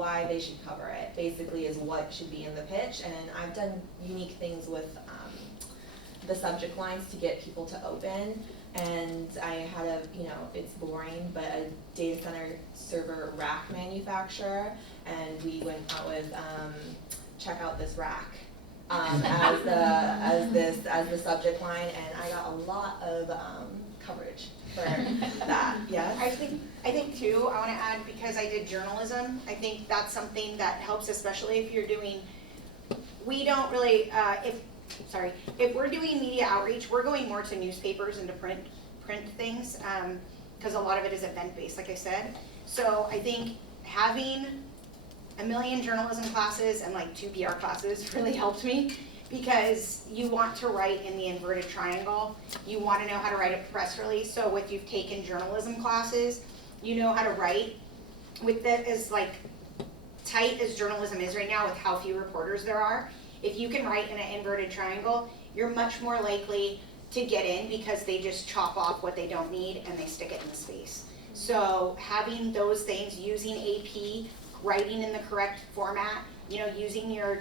why they should cover it, basically, is what should be in the pitch. And I've done unique things with the subject lines to get people to open. And I had a, it's boring, but a data center server rack manufacturer, and we went out with check out this rack as the subject line, and I got a lot of coverage for that. Yes. I think too, I want to add, because I did journalism, I think that's something that helps, especially if you're doing, we don't really, if we're doing media outreach, we're going more to newspapers and to print things, because a lot of it is event-based, like I said. So I think having a million journalism classes and like 2 PR classes really helped me, because you want to write in the inverted triangle. You want to know how to write a press release. So if you've taken journalism classes, you know how to write. With that, as like tight as journalism is right now, with how few reporters there are, if you can write in an inverted triangle, you're much more likely to get in, because they just chop off what they don't need and they stick it in the space. So having those things, using AP, writing in the correct format, using your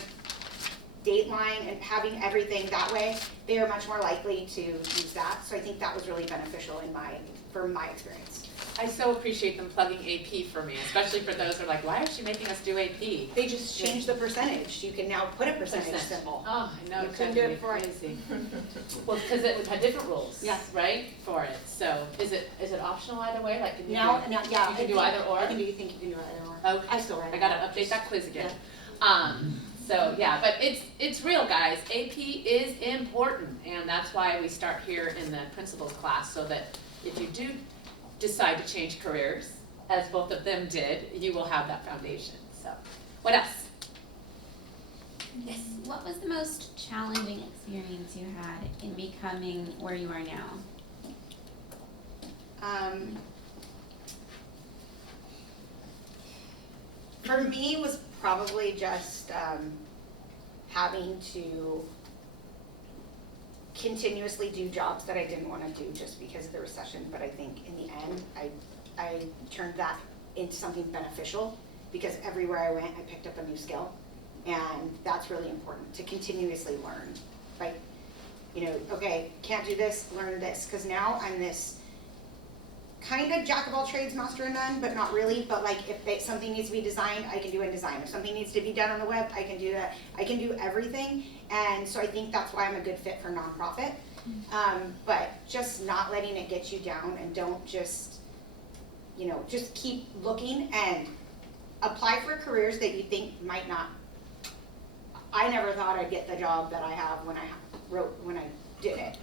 dateline and having everything that way, they are much more likely to use that. So I think that was really beneficial from my experience. I so appreciate them plugging AP for me, especially for those who are like, why is she making us do AP? They just changed the percentage. You can now put a percentage symbol. Oh, I know. You couldn't do it before. Crazy. Well, because it had different rules, yes, right, for it. So is it optional either way? Like, can you yeah, you can do either or? You think you can do either or. Okay. I still write. I gotta update that quiz again. Yeah. So yeah, but it's real, guys. AP is important, and that's why we start here in the principles class, so that if you do decide to change careers, as both of them did, you will have that foundation. So, what else? Yes. What was the most challenging experience you had in becoming where you are now? For me, it was probably just having to continuously do jobs that I didn't want to do just because of the recession. But I think in the end, I turned that into something beneficial, because everywhere I went, I picked up a new skill. And that's really important, to continuously learn. Like, okay, can't do this, learn this. Because now I'm this kind of jack of all trades, master of none, but not really. But like, if something needs to be designed, I can do in design. If something needs to be done on the web, I can do that. I can do everything. And so I think that's why I'm a good fit for nonprofit. But just not letting it get you down, and don't just keep looking and apply for careers that you think might not. I never thought I'd get the job that I have when I did it.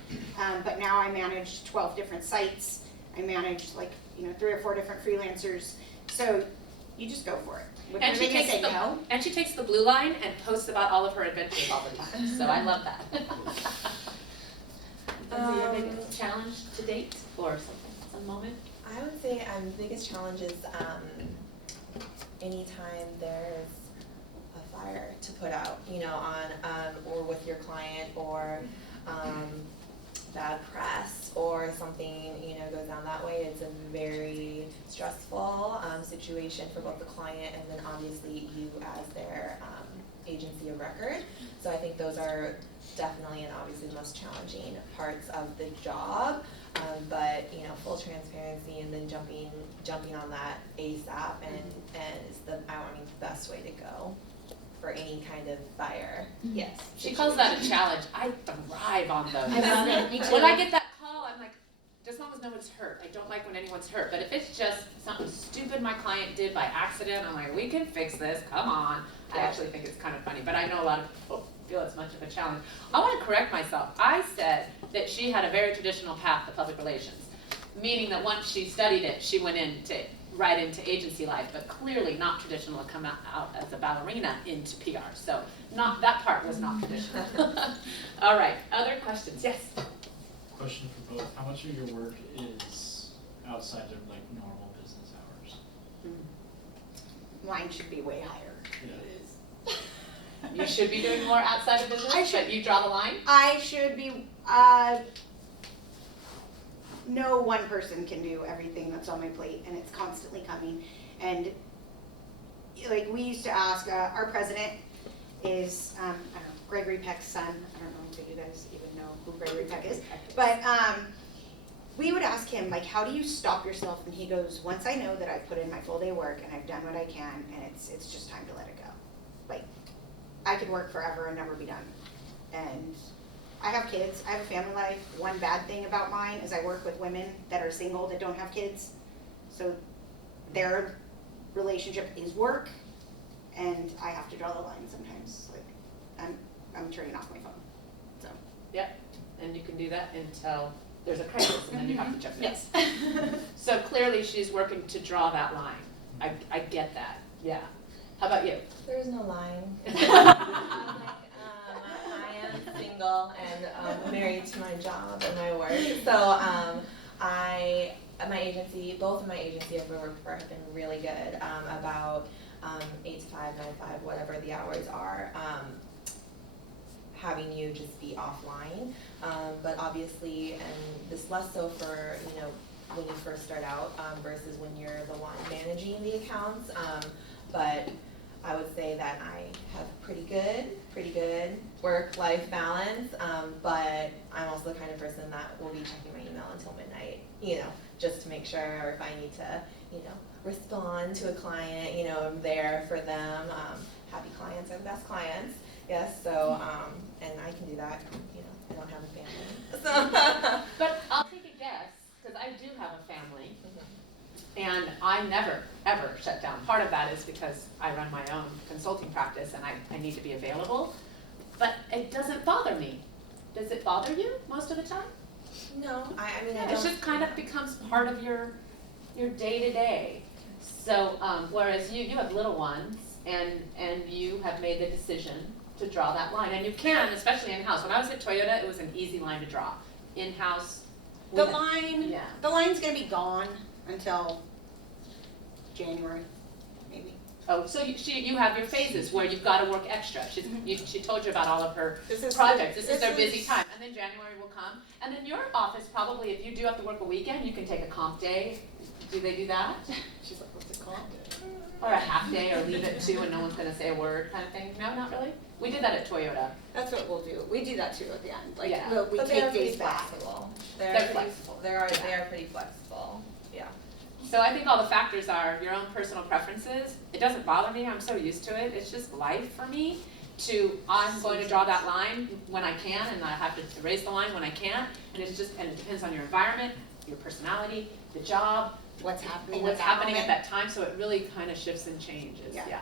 But now I manage 12 different sites. I manage 3 or 4 different freelancers. So you just go for it. And she takes the blue line and posts about all of her adventures all the time. So I love that. Is your biggest challenge to date, or some moment? I would say the biggest challenge is anytime there's a fire to put out, on or with your client, or bad press, or something goes down that way. It's a very stressful situation for both the client and then obviously you as their agency of record. So I think those are definitely and obviously the most challenging parts of the job. But full transparency, and then jumping on that ASAP and is the best way to go for any kind of fire. Yes. She calls that a challenge. I thrive on those. I love it. Me too. When I get that call, I'm like, as long as no one's hurt. I don't like when anyone's hurt. But if it's just something stupid my client did by accident, I'm like, we can fix this. Come on. I actually think it's kind of funny. But I know a lot of people feel it's much of a challenge. I want to correct myself. I said that she had a very traditional path to public relations, meaning that once she studied it, she went right into agency life, but clearly not traditional to come out as a ballerina into PR. So that part was not traditional. All right, other questions? Yes? Question for both. How much of your work is outside of normal business hours? Mine should be way higher. Yeah. You should be doing more outside of business, but you draw the line? I should be, no one person can do everything that's on my plate, and it's constantly coming. And like, we used to ask, our president is, I don't know, Gregory Peck's son. I don't know if you guys even know who Gregory Peck is. But we would ask him, like, how do you stop yourself? And he goes, once I know that I've put in my full day work and I've done what I can, and it's just time to let it go. Like, I could work forever and never be done. And I have kids, I have a family life. One bad thing about mine is I work with women that are single that don't have kids. So their relationship is work, and I have to draw the line sometimes. Like, I'm turning off my phone, so. Yep, and you can do that until there's a crisis, and then you have to jump in. Yes. So clearly she's working to draw that line. I get that, yeah. How about you? There's no line. I am single and married to my job and my work. So my agency, both of my agencies I've worked for have been really good about 8 to 5, 9 to 5, whatever the hours are, having you just be offline. But obviously, and this less so for, you know, when you first start out versus when you're the one managing the accounts. But I would say that I have pretty good work-life balance, but I'm also the kind of person that will be checking my email until midnight, you know, just to make sure if I need to, you know, respond to a client, you know, I'm there for them. Happy clients are the best clients, yes, so, and I can do that, you know, I don't have a family, so. But I'll take a guess, because I do have a family, and I never, ever shut down. Part of that is because I run my own consulting practice and I need to be available, but it doesn't bother me. Does it bother you most of the time? No, I mean, I Yeah, don't. it just kind of becomes part of your day-to-day. So, whereas you have little ones, and you have made the decision to draw that line, and you can, especially in-house. When I was at Toyota, it was an easy line to draw. In-house. The line, Yeah. the line's gonna be gone until January, maybe. Oh, so you have your phases where you've got to work extra. She told you about all of her This is projects. This is their busy time, and then January will come, and then your office probably, if you do have to work a weekend, you can take a comp day. Do they do that? She's like, what's it called? Or a half day, or leave it too, and no one's going to say a word, kind of thing. No, not really. We did that at Toyota. That's what we'll do. We do that too at the end. Like, Yeah. we But they take are days pretty back. flexible. They're Pretty- flexible. They are pretty flexible, yeah. So I think all the factors are your own personal preferences. It doesn't bother me. I'm so used to it. It's just life for me. I'm going to draw that line when I can, and I have to erase the line when I can't. And it depends on your environment, your personality, the job, What's happening what's at that happening at moment. that time. So it really kind of shifts and changes. Yeah. Yeah.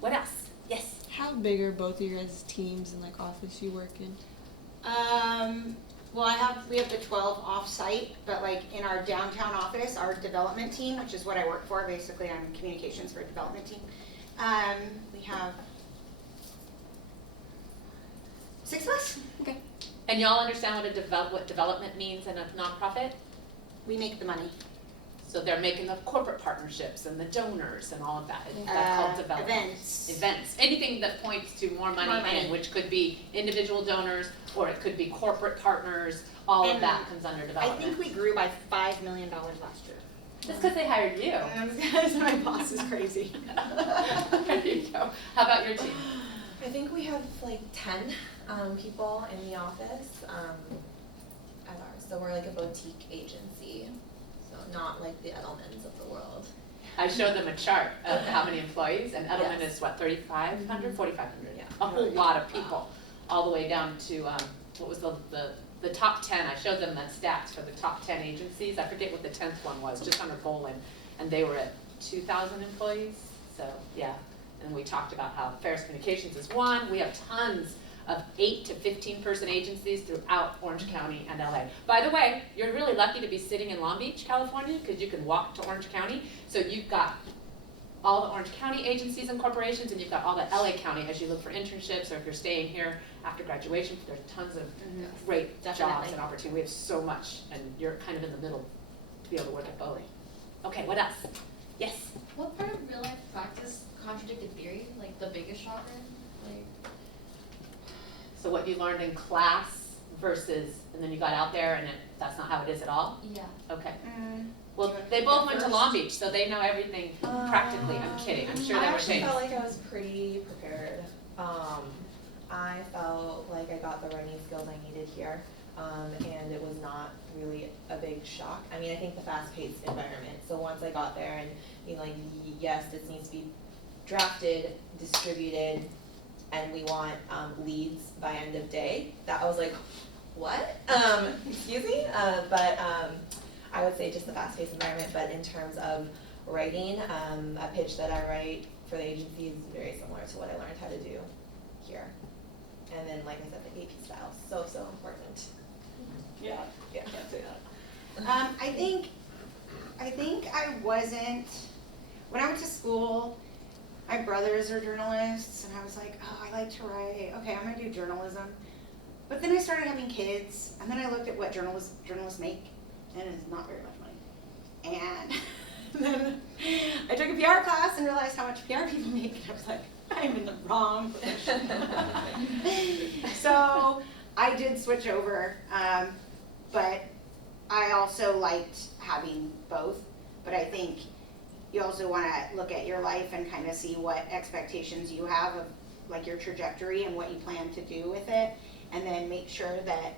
What else? Yes. How big are both of your guys' teams and like office you work in? Well, we have the 12 off-site, but like in our downtown office, our development team, which is what I work for, basically I'm communications for a development team. We have 6 of us. Okay. And y'all understand what development means in a nonprofit? We make the money. So they're making the corporate partnerships and the donors and all of that. That's called development. Events. Anything that points to more money More in, money. which could be individual donors, or it could be corporate partners. All of And that comes under I development. think we grew by $5 million last year. Just because they hired you. Because my boss is crazy. There you go. How about your team? I think we have like 10 people in the office at ours, so we're like a boutique agency, so not like the Edelmans of the world. I showed them a chart of how many employees, and Edelman Yes. is what, 3,500, 4,500? Yeah. A whole lot of people, all the way down to, what was the top 10, I showed them the stats for the top 10 agencies. I forget what the 10th one was, just under Bolin, and they were at 2,000 employees, so yeah. And we talked about how Ferris Communications is one. We have tons of 8 to 15 person agencies throughout Orange County and LA. By the way, you're really lucky to be sitting in Long Beach, California, because you can walk to Orange County. So you've got all the Orange County agencies and corporations, and you've got all the LA County as you look for internships, or if you're staying here after graduation. There's tons of great jobs Definitely. and opportunity. We have so much, and you're kind of in the middle to be able to work at both. Okay, what else? Yes? What part of real life practice contradicted theory? Like the biggest shocker? Like, So what you learned in class versus, and then you got out there and that's not how it is at all? yeah. Okay. Well, they both went to Long Beach, so they know everything practically. I'm kidding, I'm sure I there were actually things. felt like I was pretty prepared. I felt like I got the writing skills I needed here, and it was not really a big shock. I mean, I think the fast-paced environment, so once I got there and, you know, like, yes, this needs to be drafted, distributed, and we want leads by end of day, that I was like, what? Excuse me? But I would say just the fast-paced environment, but in terms of writing, a pitch that I write for the agency is very similar to what I learned how to do here. And then, like I said, the AP style is so, so important. Yeah, can't say that. I think I wasn't, when I went to school, my brothers are journalists, and I was like, oh, I like to write, okay, I'm gonna do journalism. But then I started having kids, and then I looked at what journalists make, and it's not very much money. And then I took a PR class and realized how much PR people make, and I was like, I'm in the wrong profession. So I did switch over, but I also liked having both. But I think you also want to look at your life and kind of see what expectations you have of like your trajectory and what you plan to do with it, and then make sure that,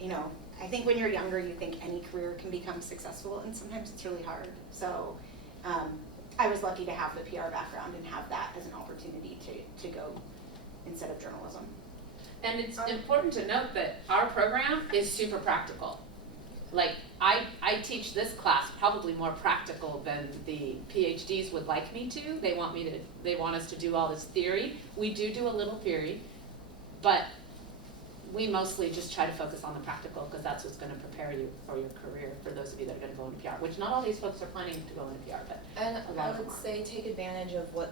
you know, I think when you're younger you think any career can become successful, and sometimes it's really hard. So I was lucky to have the PR background and have that as an opportunity to go instead of journalism. And it's important to note that our program is super practical. Like, I teach this class probably more practical than the PhDs would like me to. They want us to do all this theory. We do a little theory, but we mostly just try to focus on the practical, because that's what's gonna prepare you for your career, for those of you that are gonna go into PR, which not all these folks are planning to go into PR, but And a lot I of them would are. say take advantage of what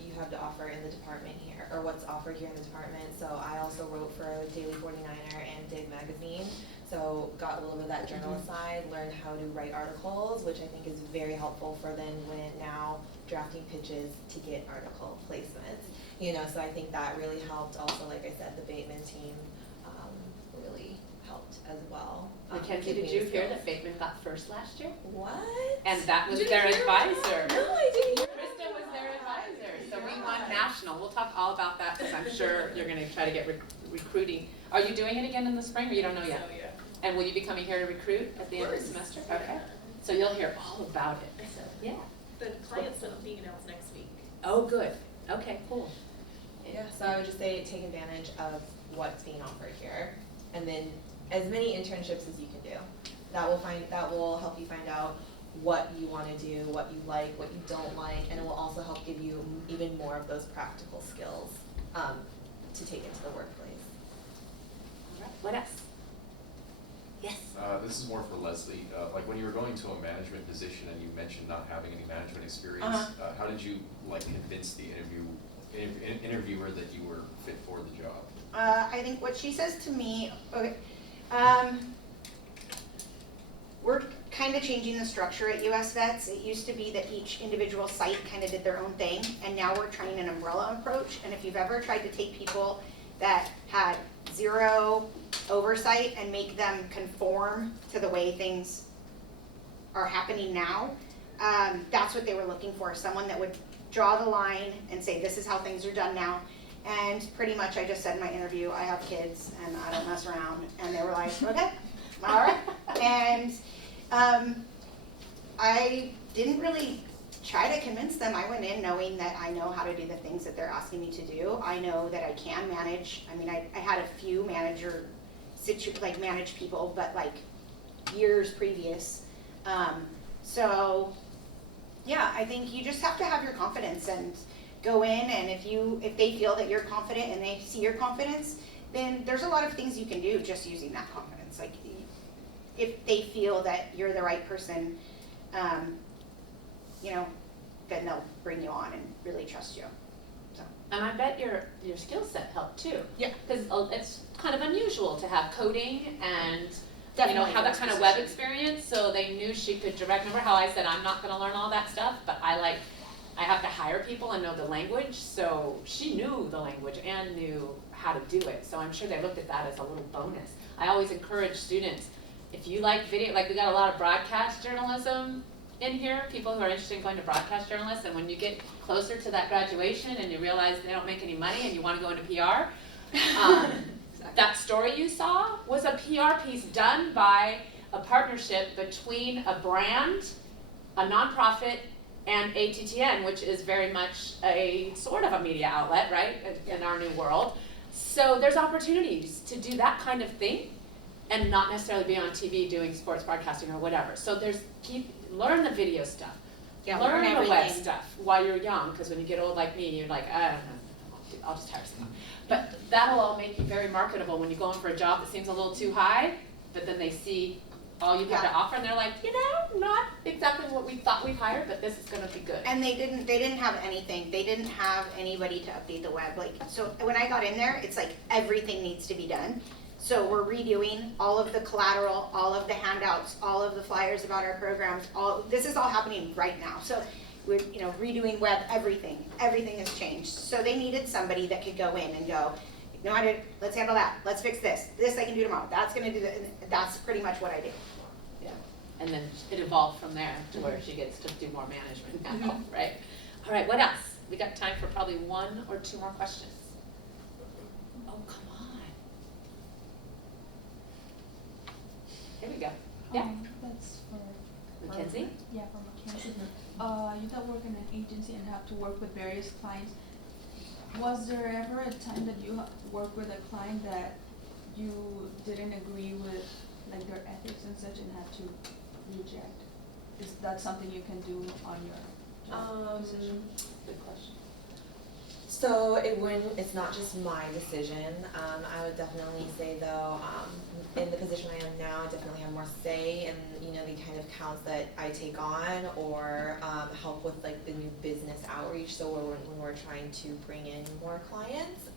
you have to offer in the department here, or what's offered here in the department. So I also wrote for Daily 49er and Dig Magazine, so got a little bit of that journalist side, learned how to write articles, which I think is very helpful for then when now drafting pitches to get article placements. You know, so I think that really helped. Also, like I said, the Bateman team really helped as well. Mackenzie, give did me you the hear skills. that Bateman got first last year? What? And that was Didn't their hear about advisor. that. No, I didn't hear Krista was their advisor, so we won national. We'll talk all about that, because I'm sure you're gonna try to get recruiting. Are you doing it again in the spring, or you don't know yet? So, yeah. And will you be coming here to recruit at the end of the semester? Okay. So you'll hear all about it. Yeah. The client's not being announced next week. Oh, good. Okay, cool. Yeah, so I would just say take advantage of what's being offered here, and then as many internships as you can do. That will help you find out what you want to do, what you like, what you don't like, and it will also help give you even more of those practical skills to take into the workplace. All right. What else? Yes. This is more for Leslie. Like when you were going to a management position and you mentioned not having any management experience, how did you like convince the interviewer that you were fit for the job? I think what she says to me, okay, we're kind of changing the structure at US Vets. It used to be that each individual site kind of did their own thing, and now we're trying an umbrella approach. And if you've ever tried to take people that had zero oversight and make them conform to the way things are happening now, that's what they were looking for, someone that would draw the line and say, this is how things are done now. And pretty much I just said in my interview, I have kids and I don't mess around. And they were like, okay, all right. And I didn't really try to convince them. I went in knowing that I know how to do the things that they're asking me to do. I know that I can manage. I mean, I had a few manage people, but like years previous. So yeah, I think you just have to have your confidence and go in, and if they feel that you're confident and they see your confidence, then there's a lot of things you can do just using that confidence. Like if they feel that you're the right person, you know, then they'll bring you on and really trust you. So. And I bet your skill set helped too. Yeah. Because it's kind of unusual to have coding and Definitely have that kind of web experience. So they knew she could direct. Remember how I said I'm not going to learn all that stuff, but I have to hire people and know the language. So she knew the language and knew how to do it. So I'm sure they looked at that as a little bonus. I always encourage students, if you like video, like we got a lot of broadcast journalism in here, people who are interested in going to broadcast journalists, and when you get closer to that graduation and you realize they don't make any money and you want to go into PR, that story you saw was a PR piece done by a partnership between a brand, a nonprofit, and ATTN, which is very much a sort of a media outlet, right, in our new world. So there's opportunities to do that kind of thing and not necessarily be on TV doing sports broadcasting or whatever. So learn the video stuff. Yeah, learn the web everything. stuff while you're young, because when you get old like me, you're like, I don't know, I'll just hire someone. But that'll all make you very marketable when you go in for a job that seems a little too high, but then they see all you have to offer and they're like, not exactly what we thought we'd hired, but this is gonna be good. And they didn't have anything. They didn't have anybody to update the web. Like, so when I got in there, it's like everything needs to be done. So we're redoing all of the collateral, all of the handouts, all of the flyers about our programs. This is all happening right now. So we're redoing web, everything. Everything has changed. So they needed somebody that could go in and go, let's handle that. Let's fix this. This I can do tomorrow. That's gonna do that. That's pretty much what I do. Yeah, and then it evolved from there to where she gets to do more management now, right? All right, what else? We got time for probably one or two more questions. Oh, come on. Here we go. Yeah, That's for Mackenzie? Yeah, for Mackenzie. You that work in an agency and have to work with various clients. Was there ever a time that you worked with a client that you didn't agree with, like their ethics and such, and had to reject? Is that something you can do on your job position? Good question. So it's not just my decision. I would definitely say though, in the position I am now, I definitely have more say in the kind of counts that I take on, or help with like the new business outreach. So when we're trying to bring in more clients,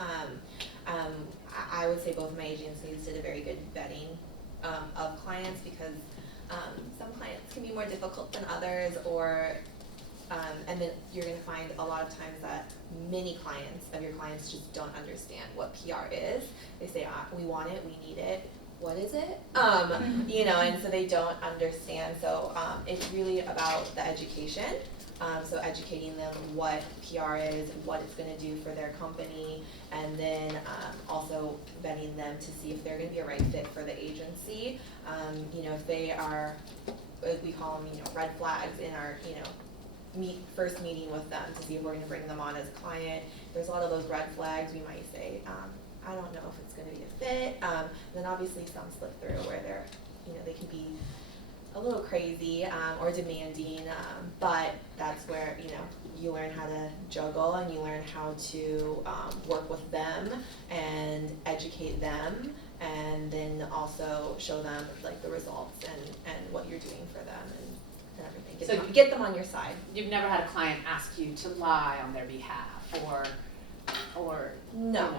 I would say both my agencies did a very good vetting of clients, because some clients can be more difficult than others, or and then you're going to find a lot of times that many of your clients just don't understand what PR is. They say, we want it, we need it, what is it? And so they don't understand. So it's really about the education. So educating them what PR is, what it's going to do for their company, and then also vetting them to see if they're going to be a right fit for the agency. If they are, we call them, red flags in our, first meeting with them to see if we're going to bring them on as a client. There's a lot of those red flags. We might say, I don't know if it's going to be a fit. Then obviously some slip through where they're, they can be a little crazy or demanding, but that's where you learn how to juggle, and you learn how to work with them and educate them, and then also show them like the results and what you're doing for them and everything. Get them on your side. You've never had a client ask you to lie on their behalf, or No.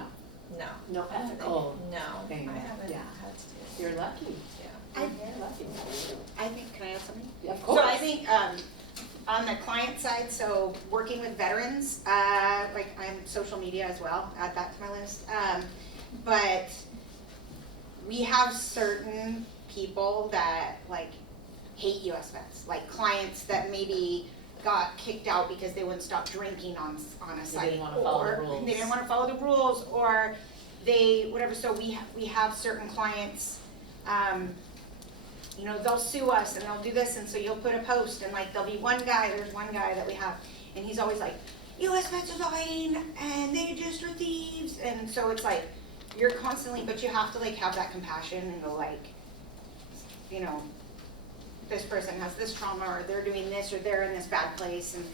No ethical No. thing. I haven't Yeah. had to do. You're lucky. Yeah. You're lucky. I think, can I add something? Of course. So I think on the client side, so working with veterans, like I'm social media as well, add that to my list. But we have certain people that like hate US vets, like clients that maybe got kicked out because they wouldn't stop drinking on a site. They didn't want to follow the rules. They didn't want to follow the rules, or they, whatever. So we have certain clients, they'll sue us and they'll do this, and so you'll put a post, and like there'll be there's one guy that we have, and he's always like, US vets are lying, and they just are thieves, and so it's like, you're constantly, but you have to like have that compassion and go like, this person has this trauma, or they're doing this, or they're in this bad place, and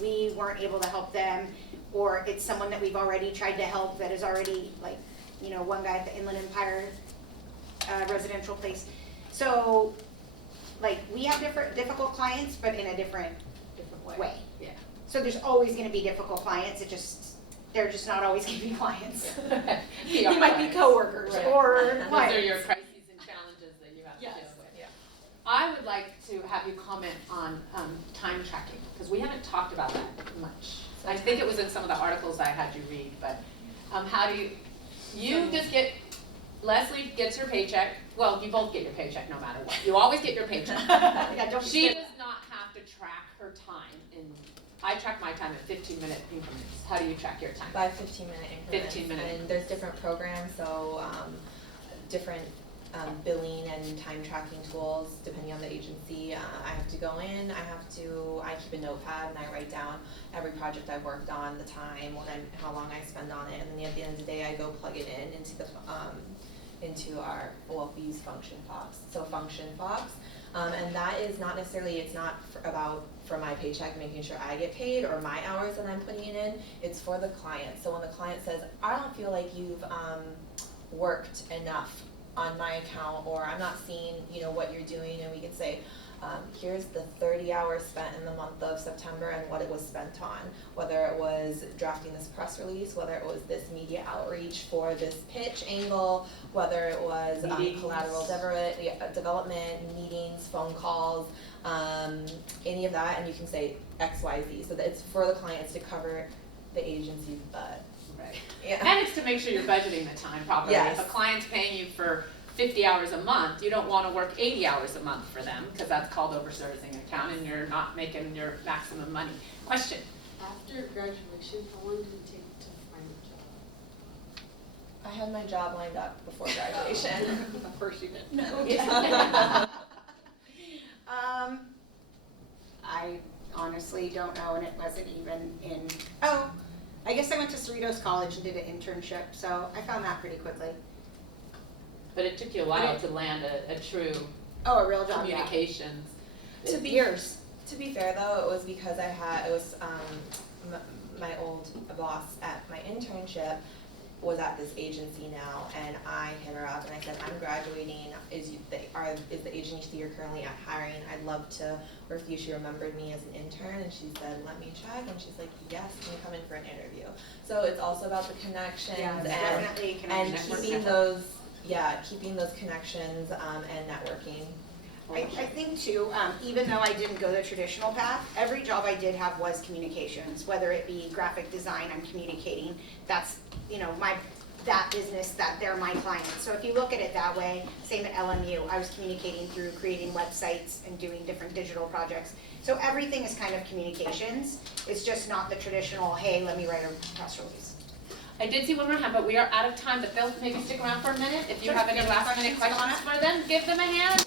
we weren't able to help them, or it's someone that we've already tried to help that is already like, one guy at the Inland Empire residential place. So, like, we have difficult clients, but in a different way. Yeah. So there's always going to be difficult clients. They're just not always going to be clients. They might be coworkers or Those clients. are your crises and challenges that you have to deal with. Yeah. I would like to have you comment on time tracking, because we haven't talked about that much. I think it was in some of the articles I had you read, but how do you just get Leslie gets her paycheck, well, you both get your paycheck no matter what, you always get your paycheck. Yeah, don't be She scared. does not have to track her time I track my time in 15-minute increments. How do you track your time? By 15-minute increments. 15-minute. And there's different programs, so different billing and time tracking tools depending on the agency. I have to go in, I keep a notepad and I write down every project I've worked on, the time, how long I spend on it, and then at the end of the day I go plug it into our, well, we use Function Fox, so Function Fox. And that is not necessarily, it's not for my paycheck, making sure I get paid, or my hours that I'm putting it in, it's for the client. So when the client says, I don't feel like you've worked enough on my account, or I'm not seeing, what you're doing, and we can say, here's the 30 hours spent in the month of September and what it was spent on, whether it was drafting this press release, whether it was this media outreach for this pitch angle, whether it was collateral development, meetings, phone calls, any of that, and you can say X, Y, Z, so that it's for the clients to cover the agency's butt. Right. Yeah. And it's to make sure you're budgeting the time properly. Yes. If a client's paying you for 50 hours a month, you don't want to work 80 hours a month for them, because that's called over-servicing an account and you're not making your maximum money. Question? After graduation, how long did it take to find a job? I had my job lined up before graduation. Of course you did. No. I honestly don't know, and it wasn't even in, I guess I went to Cerritos College and did an internship, so I found that pretty quickly. But it took you a while to land a true Oh, a real job, yeah. communications. To be Years. To be fair though, it was because my old boss at my internship was at this agency now, and I hit her up and I said, I'm graduating, is the agency you're currently hiring, I'd love to review. She remembered me as an intern and she said, let me check, and she's like, yes, can you come in for an interview? So it's also about the connections Definitely and connections. keeping those connections and networking. I think too, even though I didn't go the traditional path, every job I did have was communications, whether it be graphic design, I'm communicating, that's, that business, that they're my clients. So if you look at it that way, same at LMU, I was communicating through creating websites and doing different digital projects. So everything is kind of communications, it's just not the traditional, hey, let me write a press release. I did see one more hand, but we are out of time, but they'll maybe stick around for a minute. If you Sure. have any Any last minute questions, questions for them, give them a hand.